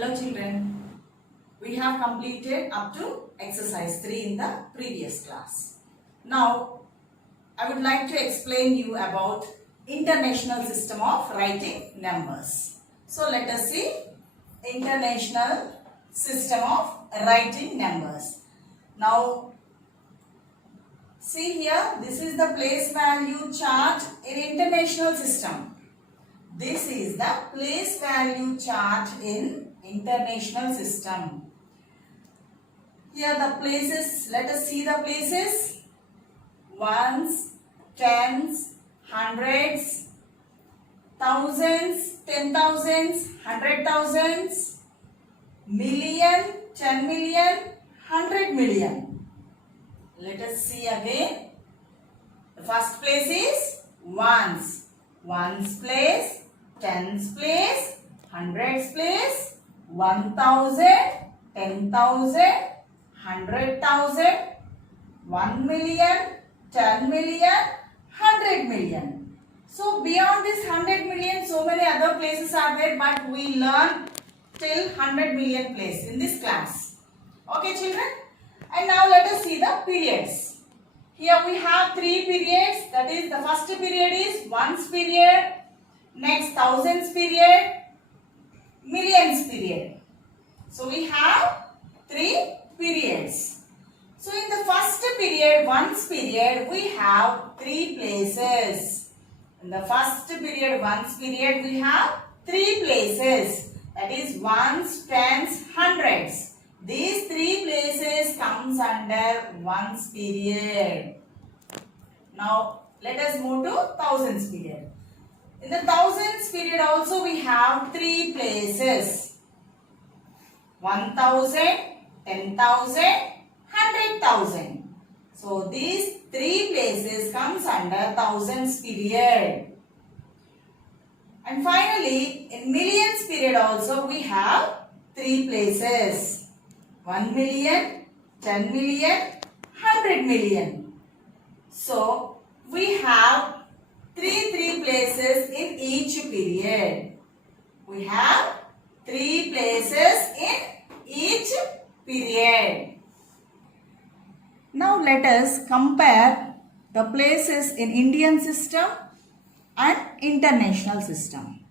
Hello children, we have completed up to exercise 3 in the previous class. Now, I would like to explain you about international system of writing numbers. So, let us see international system of writing numbers. Now, see here, this is the place value chart in international system. This is the place value chart in international system. Here the places, let us see the places. Ones, tens, hundreds, thousands, 10,000s, 100,000s, million, 10 million, 100 million. Let us see again. The first place is ones. Ones place, tens place, hundreds place, 1,000, 10,000, 100,000, 1 million, 10 million, 100 million. So beyond this 100 million, so many other places are there, but we learn till 100 million place in this class. Okay children? And now let us see the periods. Here we have 3 periods. That is, the first period is ones period, next thousands period, millions period. So we have 3 periods. So in the first period, ones period, we have 3 places. In the first period, ones period, we have 3 places. That is ones, tens, hundreds. These 3 places comes under ones period. Now let us move to thousands period. In the thousands period also we have 3 places. 1,000, 10,000, 100,000. So these 3 places comes under thousands period. And finally in millions period also we have 3 places. 1 million, 10 million, 100 million. So we have 3 places in each period. We have 3 places in each period. Now let us compare the places in Indian system and international system.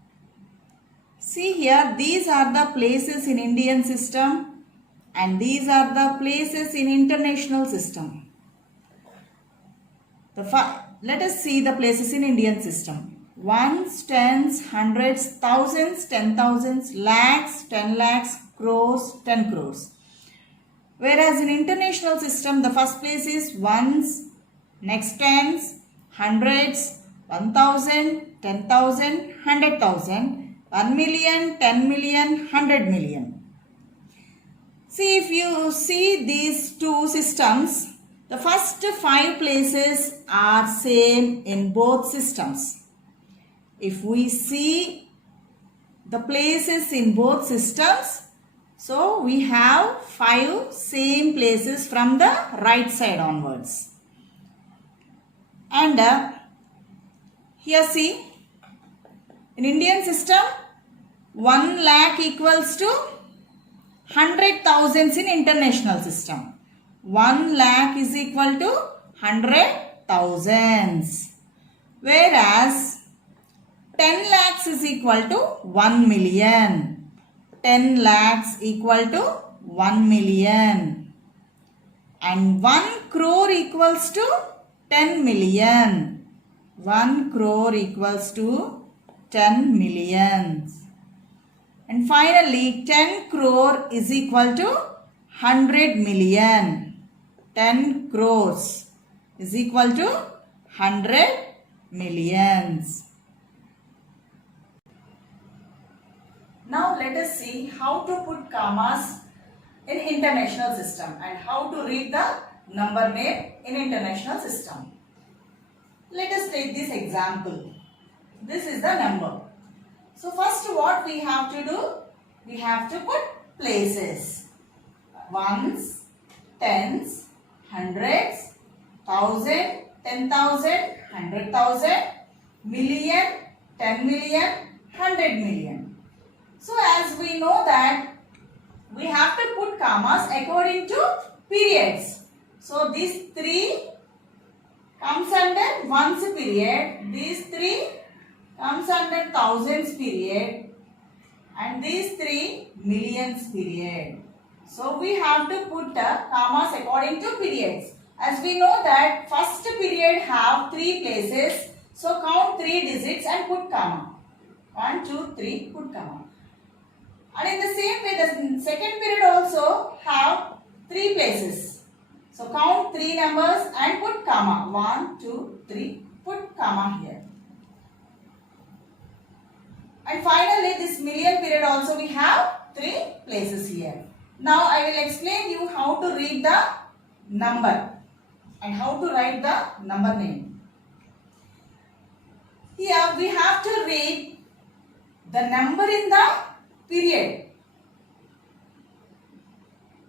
See here, these are the places in Indian system and these are the places in international system. Let us see the places in Indian system. Ones, tens, hundreds, thousands, 10,000s, lakhs, 10 lakhs, crores, 10 crores. Whereas in international system, the first place is ones, next tens, hundreds, 1,000, 10,000, 100,000, 1 million, 10 million, 100 million. See, if you see these 2 systems, the first 5 places are same in both systems. If we see the places in both systems, so we have 5 same places from the right side onwards. And here see, in Indian system, 1 lakh equals to 100,000s in international system. 1 lakh is equal to 100,000s. Whereas 10 lakhs is equal to 1 million. 10 lakhs equal to 1 million. And 1 crore equals to 10 million. 1 crore equals to 10 millions. And finally, 10 crore is equal to 100 million. 10 crores is equal to 100 millions. Now let us see how to put commas in international system and how to read the number name in international system. Let us take this example. This is the number. So first what we have to do? We have to put places. Ones, tens, hundreds, 1,000, 10,000, 100,000, million, 10 million, 100 million. So as we know that we have to put commas according to periods. So these 3 comes under ones period, these 3 comes under thousands period, and these 3 millions period. So we have to put commas according to periods. As we know that first period have 3 places, so count 3 digits and put comma. 1, 2, 3, put comma. And in the same way, the second period also have 3 places. So count 3 numbers and put comma. 1, 2, 3, put comma here. And finally, this million period also we have 3 places here. Now I will explain you how to read the number and how to write the number name. Here we have to read the number in the period.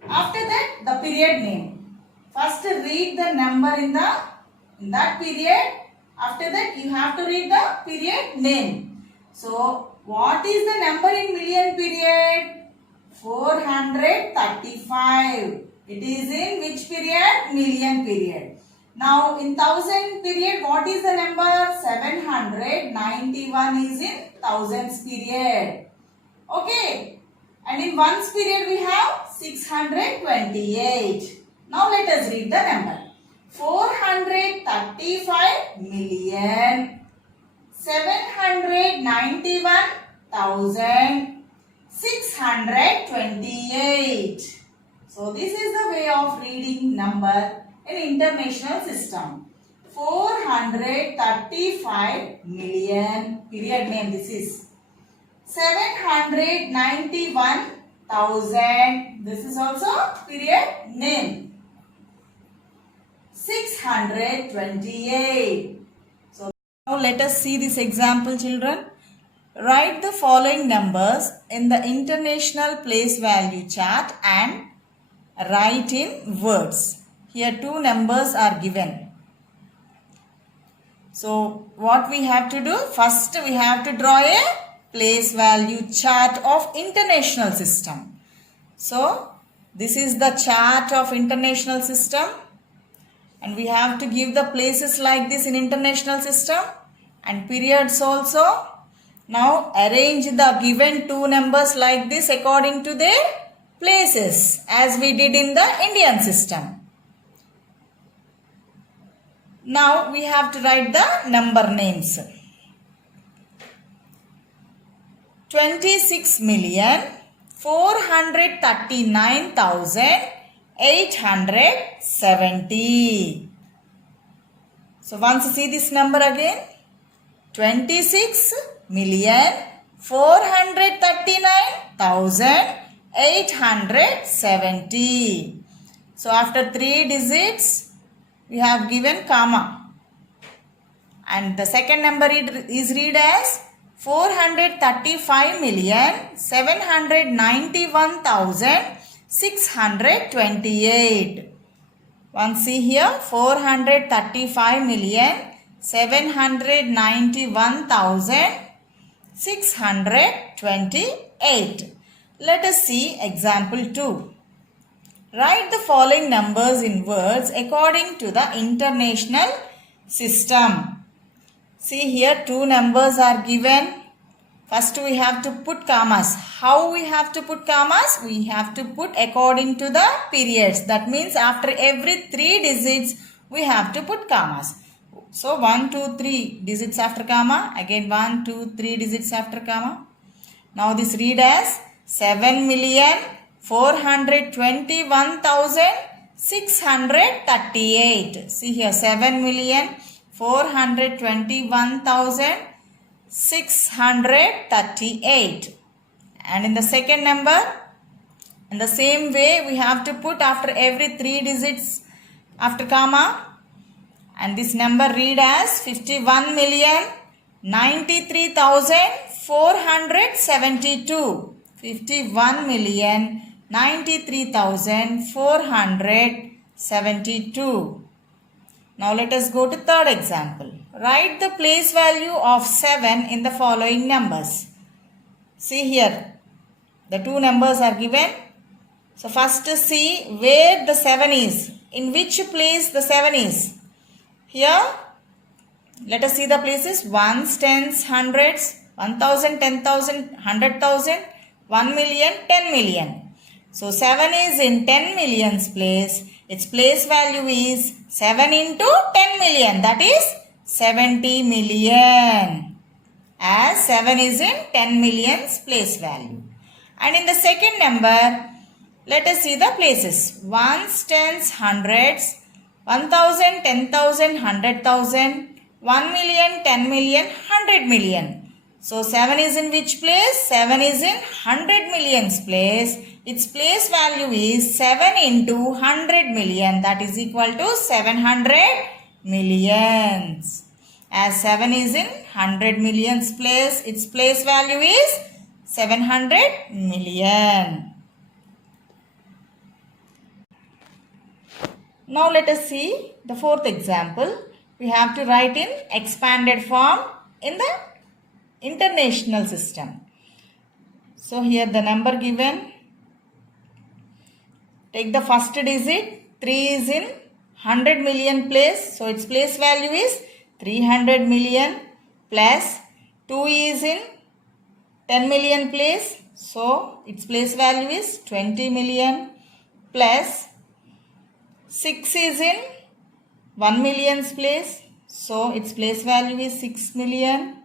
After that, the period name. First read the number in that period. After that, you have to read the period name. So, what is the number in million period? 435. It is in which period? Million period. Now, in thousand period, what is the number? 791 is in thousands period. Okay. And in ones period, we have 628. Now, let us read the number. 435 million 791,628. So this is the way of reading number in international system. 435 million, period name this is. 791,000, this is also period name. 628. So now let us see this example, children. Write the following numbers in the international place value chart and write in words. Here 2 numbers are given. So what we have to do? First we have to draw a place value chart of international system. So this is the chart of international system. And we have to give the places like this in international system and periods also. Now arrange the given 2 numbers like this according to their places as we did in the Indian system. Now we have to write the number names. 26,439,870. So once see this number again. 26,439,870. So after 3 digits we have given comma. And the second number is read as 435,791,628. Once see here 435,791,628. Let us see example 2. Write the following numbers in words according to the international system. See here 2 numbers are given. First we have to put commas. How we have to put commas? We have to put according to the periods. That means after every 3 digits we have to put commas. So 1, 2, 3 digits after comma. Again 1, 2, 3 digits after comma. Now this read as 7,421,638. See here 7,421,638. And in the second number, in the same way we have to put after every 3 digits after comma. And this number read as 51,93,472. 51,93,472. Now let us go to third example. Write the place value of 7 in the following numbers. See here, the 2 numbers are given. So first see where the 7 is. In which place the 7 is. Here, let us see the places. Ones, tens, hundreds, 1000, 10,000, 100,000, 1 million, 10 million. So 7 is in 10 millions place. Its place value is 7 into 10 million. That is 70 million. As 7 is in 10 millions place value. And in the second number, let us see the places. Ones, tens, hundreds, 1000, 10,000, 100,000, 1 million, 10 million, 100 million. So 7 is in which place? 7 is in 100 millions place. Its place value is 7 into 100 million. That is equal to 700 millions. As 7 is in 100 millions place, its place value is 700 million. Now let us see the fourth example. We have to write in expanded form in the international system. So here the number given. Take the first digit. 3 is in 100 million place. So its place value is 300 million plus 2 is in 10 million place. So its place value is 20 million plus 6 is in 1 million's place. So its place value is 6 million.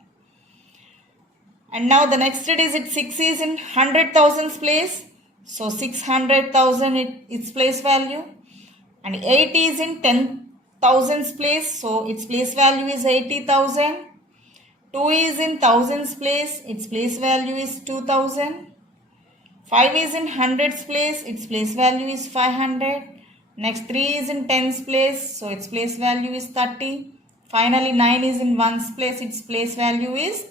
And now the next digit 6 is in 100,000's place. So 600,000 its place value. And 8 is in 10,000's place. So its place value is 80,000. 2 is in thousands place. Its place value is 2,000. 5 is in hundreds place. Its place value is 500. Next 3 is in tens place. So its place value is 30. Finally 9 is in ones place. Its place value is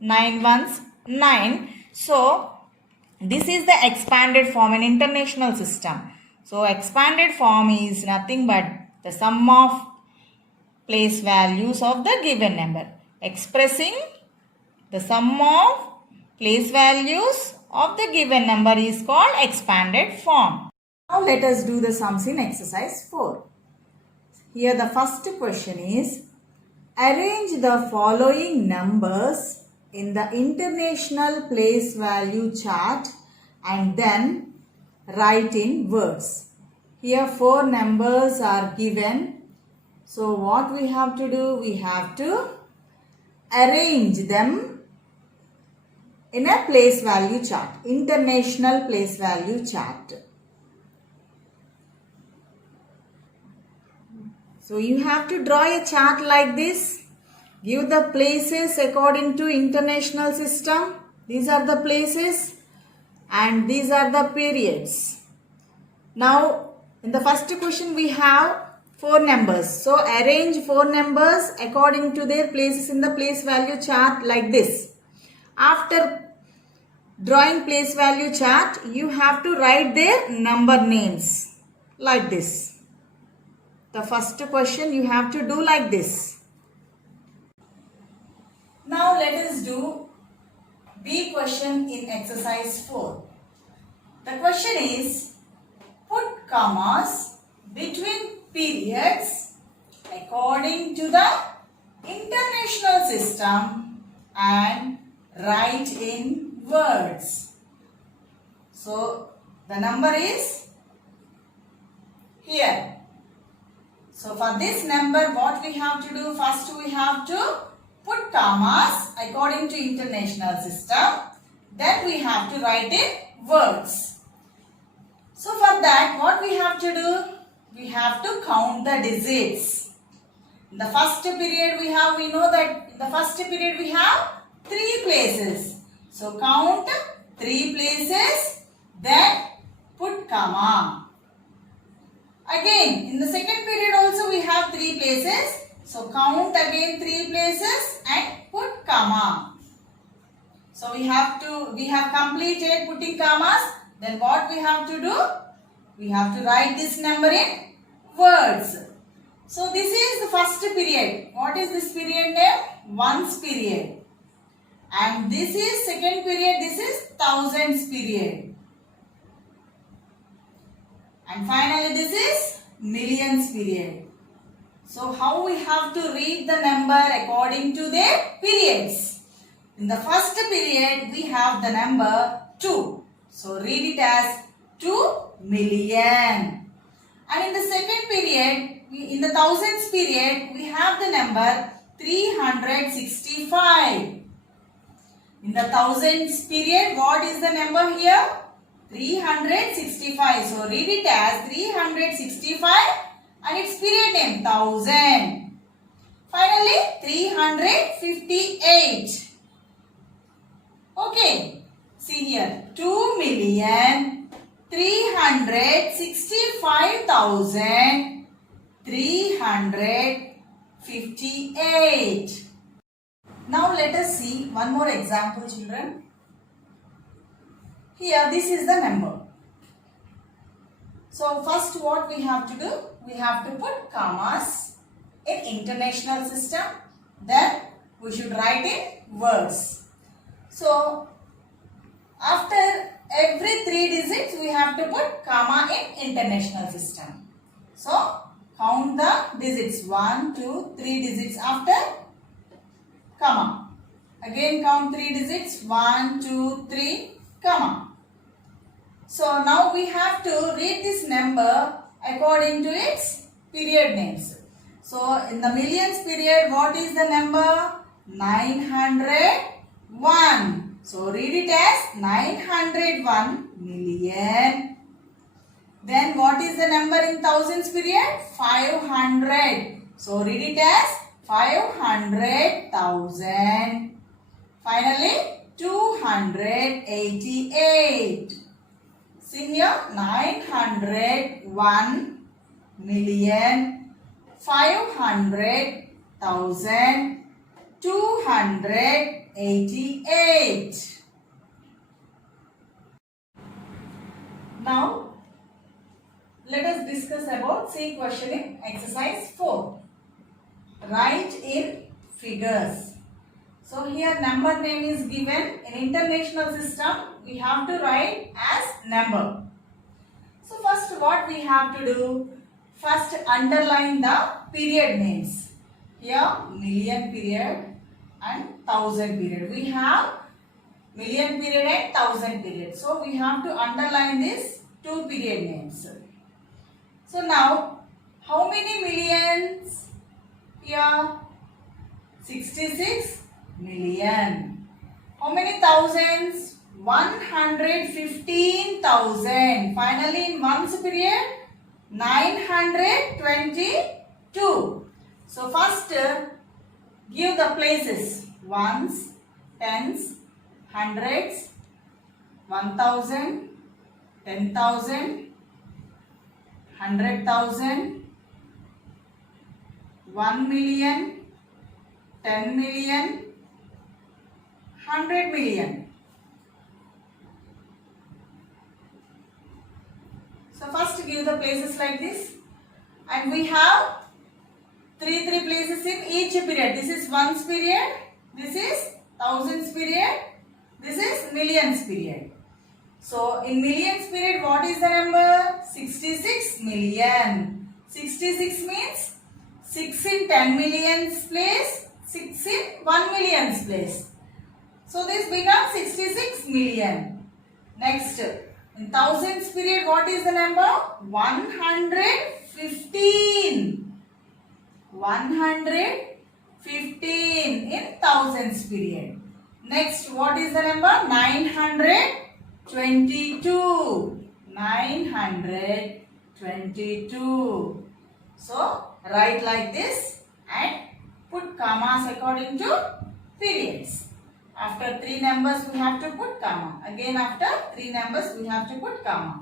9 ones 9. So this is the expanded form in international system. So expanded form is nothing but the sum of place values of the given number. Expressing the sum of place values of the given number is called expanded form. Now let us do the sums in exercise 4. Here the first question is, arrange the following numbers in the international place value chart and then write in words. Here 4 numbers are given. So what we have to do? We have to arrange them in a place value chart, international place value chart. So you have to draw a chart like this. Give the places according to international system. These are the places and these are the periods. Now in the first question we have 4 numbers. So arrange 4 numbers according to their places in the place value chart like this. After drawing place value chart, you have to write their number names like this. The first question you have to do like this. Now let us do B question in exercise 4. The question is, put commas between periods according to the international system and write in words. So the number is here. So for this number what we have to do? First we have to put commas according to international system. Then we have to write in words. So for that what we have to do? We have to count the digits. In the first period we know that in the first period we have 3 places. So count 3 places, then put comma. Again in the second period also we have 3 places. So count again 3 places and put comma. So we have completed putting commas. Then what we have to do? We have to write this number in words. So this is the first period. What is this period name? Ones period. And this is second period. This is thousands period. And finally this is millions period. So how we have to read the number according to their periods? In the first period we have the number 2. So read it as 2 million. And in the second period, in the thousands period, we have the number 365. In the thousands period, what is the number here? 365. So read it as 365 and its period name 1000. Finally 358. Okay. See here 2,365,358. Now let us see one more example, children. Here this is the number. So first what we have to do? We have to put commas in international system. Then we should write in words. So after every 3 digits we have to put comma in international system. So count the digits 1, 2, 3 digits after comma. Again count 3 digits 1, 2, 3 comma. So now we have to read this number according to its period names. So in the millions period, what is the number? 901. So read it as 901 million. Then what is the number in thousands period? 500. So read it as 500,000. Finally 288. See here 901 million 500,000 288. Now let us discuss about say questioning exercise 4. Write in figures. So here number name is given. In international system we have to write as number. So first what we have to do? First underline the period names. Here million period and thousand period. We have million period and thousand period. So we have to underline these 2 period names. So now how many millions? Here 66 million. How many thousands? 115,000. Finally in ones period 922. So first give the places ones, tens, hundreds, 1,000, 10,000, 100,000, 1 million, 10 million, 100 million. So first give the places like this, and we have three places in each period. This is ones period, this is thousands period, this is millions period. So in millions period what is the number? 66 million. 66 means 6 in 10 millions place, 6 in 1 millions place. So this becomes 66 million. Next, in thousands period, what is the number? 115. 115 in thousands period. Next, what is the number? 922. 922. So, write like this and put commas according to periods. After 3 numbers we have to put comma. Again after 3 numbers we have to put comma.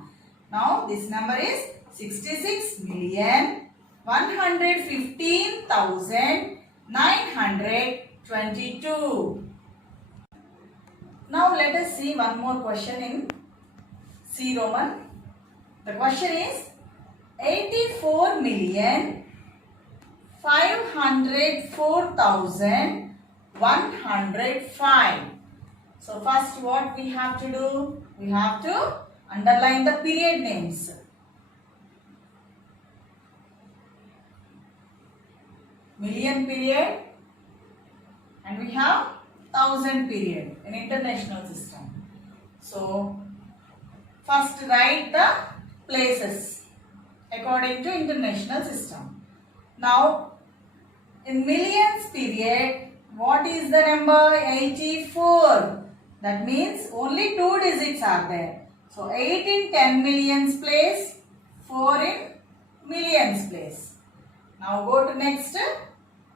Now this number is 66,115,922. Now let us see one more question in C Roman. The question is 84,504,105. So first what we have to do? We have to underline the period names. million period, and we have 1000 period in international system. So first write the places according to international system. Now in millions period, what is the number? 84. That means only 2 digits are there. So 8 in 10 millions place, 4 in millions place. Now go to next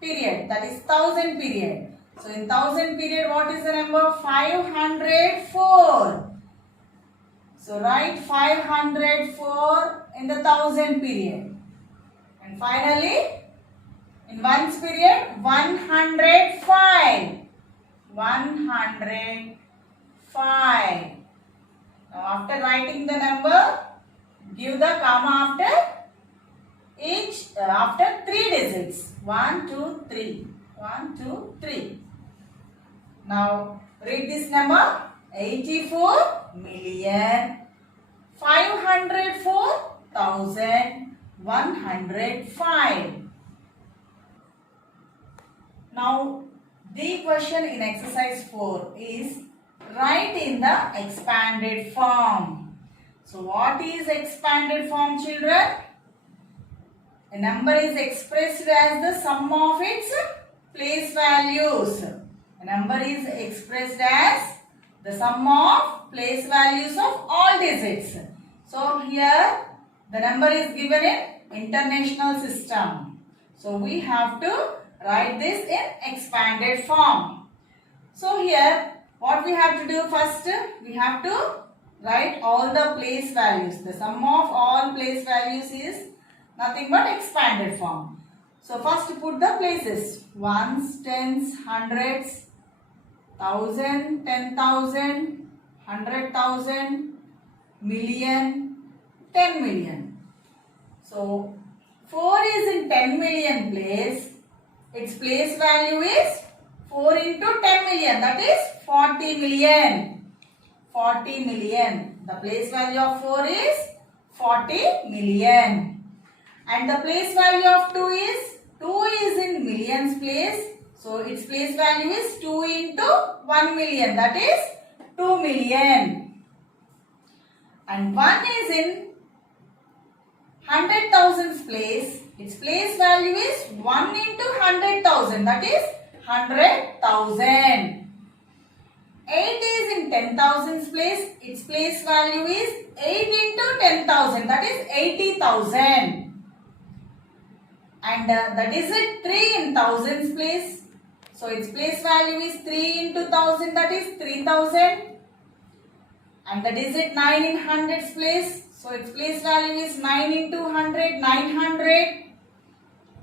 period, that is 1000 period. So in 1000 period, what is the number? 504. So write 504 in the 1000 period. And finally, in ones period, 105. 105. Now after writing the number, give the comma after each, after 3 digits. 1, 2, 3. 1, 2, 3. Now read this number. 84 million 504,105. Now the question in exercise 4 is write in the expanded form. So what is expanded form, children? A number is expressed as the sum of its place values. A number is expressed as the sum of place values of all digits. So here the number is given in international system. So we have to write this in expanded form. So here what we have to do first, we have to write all the place values. The sum of all place values is nothing but expanded form. So first put the places: ones, tens, hundreds, 1000, 10,000, 100,000, million, 10 million. So 4 is in 10 million place. Its place value is 4 into 10 million, that is 40 million. 40 million. The place value of 4 is 40 million. And the place value of 2 is in millions place. So its place value is 2 into 1 million, that is 2 million. And 1 is in 100,000 place. Its place value is 1 into 100,000, that is 100,000. 8 is in 10,000 place. Its place value is 8 into 10,000, that is 80,000. And the digit 3 in thousands place. So its place value is 3 into 1000, that is 3000. And the digit 9 in hundreds place. So its place value is 9 into 100, 900.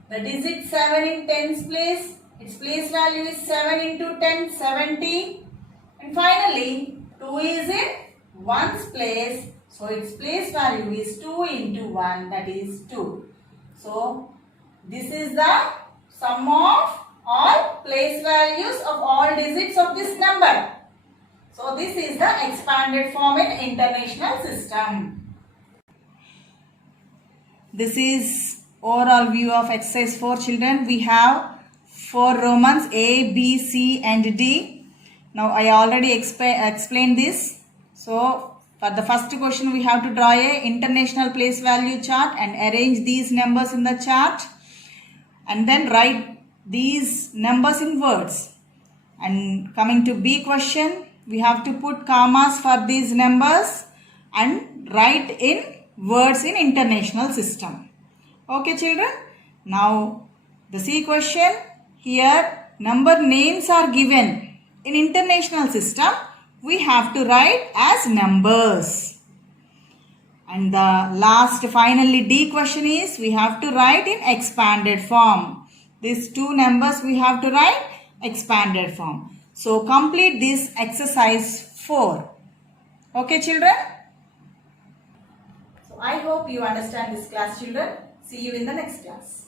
The digit 7 in tens place. Its place value is 7 into 10, 70. And finally, 2 is in ones place. So its place value is 2 into 1, that is 2. So this is the sum of all place values of all digits of this number. So this is the expanded form in international system. This is overall view of exercise 4, children. We have 4 Romans A, B, C and D. Now I already explained this. So for the first question, we have to draw a international place value chart and arrange these numbers in the chart. And then write these numbers in words. And coming to B question, we have to put commas for these numbers and write in words in international system. Okay, children. Now the C question, here number names are given. In international system, we have to write as numbers. And the last finally D question is, we have to write in expanded form. These 2 numbers we have to write expanded form. So complete this exercise 4. Okay, children? So I hope you understand this class, children. See you in the next class.